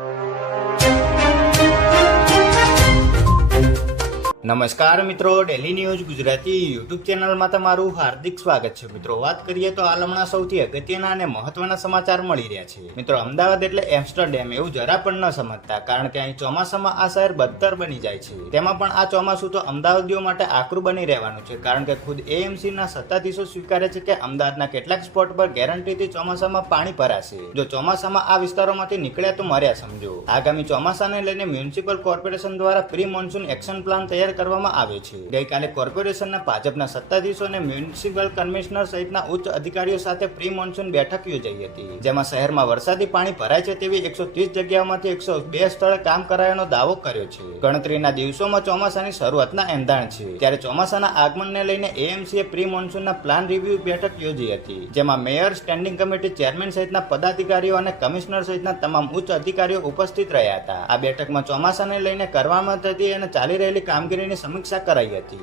you. નમસ્કાર મિત્રો daily news Gujarati YouTube ચેનલમાં તમારું હાર્દિક સ્વાગત છે. મિત્રો, વાત કરીએ તો હાલ હમણાં સૌથી અગત્યના અને મહત્વના સમાચાર મળી રહ્યા છે. મિત્રો, અમદાવાદ એટલે એમ્સ્ટરડેમ એવું જરા પણ ન સમજતા, કારણ કે અહીં ચોમાસામાં આ શહેર બદતર બની જાય છે. તેમાં પણ આ ચોમાસું તો અમદાવાદીઓ માટે આકરું બની રહેવાનું છે, કારણ કે ખુદ એએમસી ના સત્તાધીશો સ્વીકારે છે કે અમદાવાદના કેટલાક સ્પોટ પર ગેરંટીથી ચોમાસામાં પાણી ભરાશે. જો ચોમાસામાં આ વિસ્તારોમાંથી નીકળ્યા તો મર્યા સમજો. આગામી ચોમાસાને લઈને મ્યુનિસિપલ કોર્પોરેશન દ્વારા પ્રી મોન્સૂન એક્શન પ્લાન તૈયાર કરવામાં આવે છે. ગઈકાલે કોર્પોરેશનના ભાજપના સત્તાધીશો અને મ્યુનિસિપલ કમિશનર સહિતના ઉચ્ચ અધિકારીઓ સાથે પ્રી મોન્સૂન બેઠક યોજાઈ હતી, જેમાં શહેરમાં વરસાદી પાણી ભરાય છે તેવી એકસો ત્રીસ જગ્યાઓમાંથી એકસો બે સ્થળે કામ કરાયાનો દાવો કર્યો છે. ગણતરીના દિવસોમાં ચોમાસાની શરૂઆતના એંધાણ છે. ત્યારે ચોમાસાના આગમનને લઈને એએમસીએ પ્રી મોન્સૂનના પ્લાન રિવ્યુ બેઠક યોજી હતી, જેમાં મેયર, સ્ટેન્ડિંગ કમિટી ચેરમેન સહિતના પદાધિકારીઓ અને કમિશનર સહિતના તમામ ઉચ્ચ અધિકારીઓ ઉપસ્થિત રહ્યા હતા. આ બેઠકમાં ચોમાસાને લઈને કરવામાં થતી અને ચાલી રહેલી કામગીરીની સમીક્ષા કરાઈ હતી.